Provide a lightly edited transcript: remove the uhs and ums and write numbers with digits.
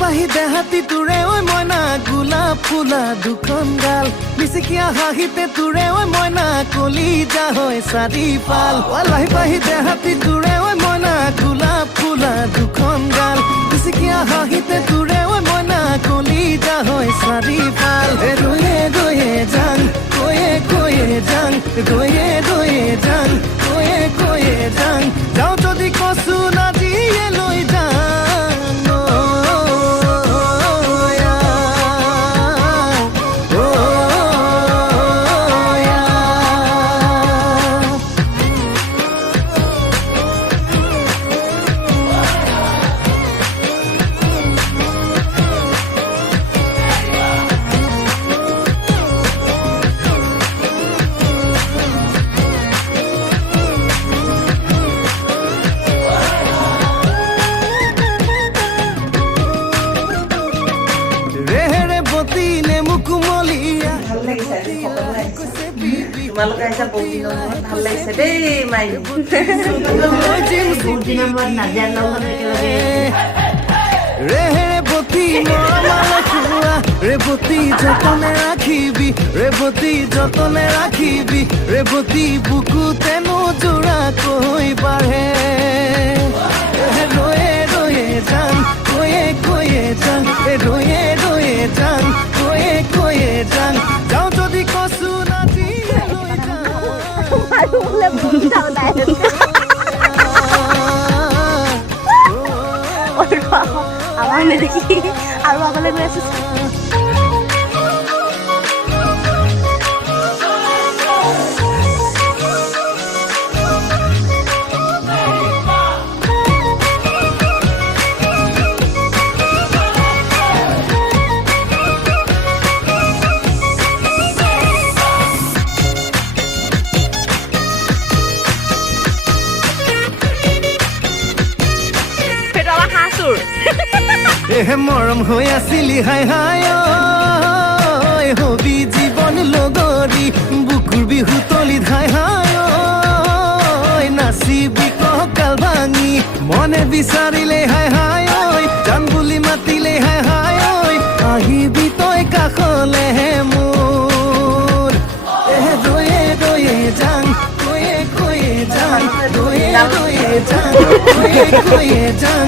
পাহি দেহাতি তোৰে ঐ মইনা গোলাপ ফুলা দুখন গাল মিচিকিয়া হাঁহিতে তোৰে ঐ মইনা কলিজা হয় চাৰিফাল লাহি পাহি দেহাতি তোৰে ঐ মইনা গোলাপ ফুলা দুখন গাল মিচিকিয়া হাঁহিতে তোৰে ঐ মইনা কলিজা হয় চাৰিফাল ৰয়ে ৰয়ে যাং কৈয়ে কৈয়ে যাং ৰয়ে ৰয়ে যাং কৈয়ে কৈয়ে যাং যাওঁ যদি কচু নাজিয়ে লৈ যাং তোমালোকে আহিছা বহুত দিনৰ মূৰত ভাল লাগিছে দেই মাই বহুত দিনৰ মূৰত নাজিয়াৰ লগত একেলগে ৰেবতী মৰমালখুৱা ৰেবতী যতনে ৰাখিবি ৰেবতী যতনে ৰাখিবি ৰেবতী বুকুতেনো জোৰাকৈ বাঢ়ে ৰয়ে ৰয়ে যাং কৈয়ে কৈয়ে যাং ৰয়ে ৰয়ে যাং কৈয়ে কৈয়ে যাং যাওঁ যদি কচু নাজি আমাৰ দেখি আৰ আগলে গৈ আছো এহে মৰম হৈ আছিলি হাই হাই ঐ হবি জীৱন লগৰী বুকুৰ বিহু তলিত হাই হাই ঐ নাচিবি কঁকাল ভাঙি মনে বিচাৰিলে হাই হাই ঐ যাম বুলি মাতিলে হাই হাই ঐ আহিবি তই কাষলেহে মোৰ এহে ৰয়ে ৰয়ে যাং কৈয়ে কৈয়ে যাং ৰয়ে ৰয়ে যাং কৈয়ে কৈয়ে যাং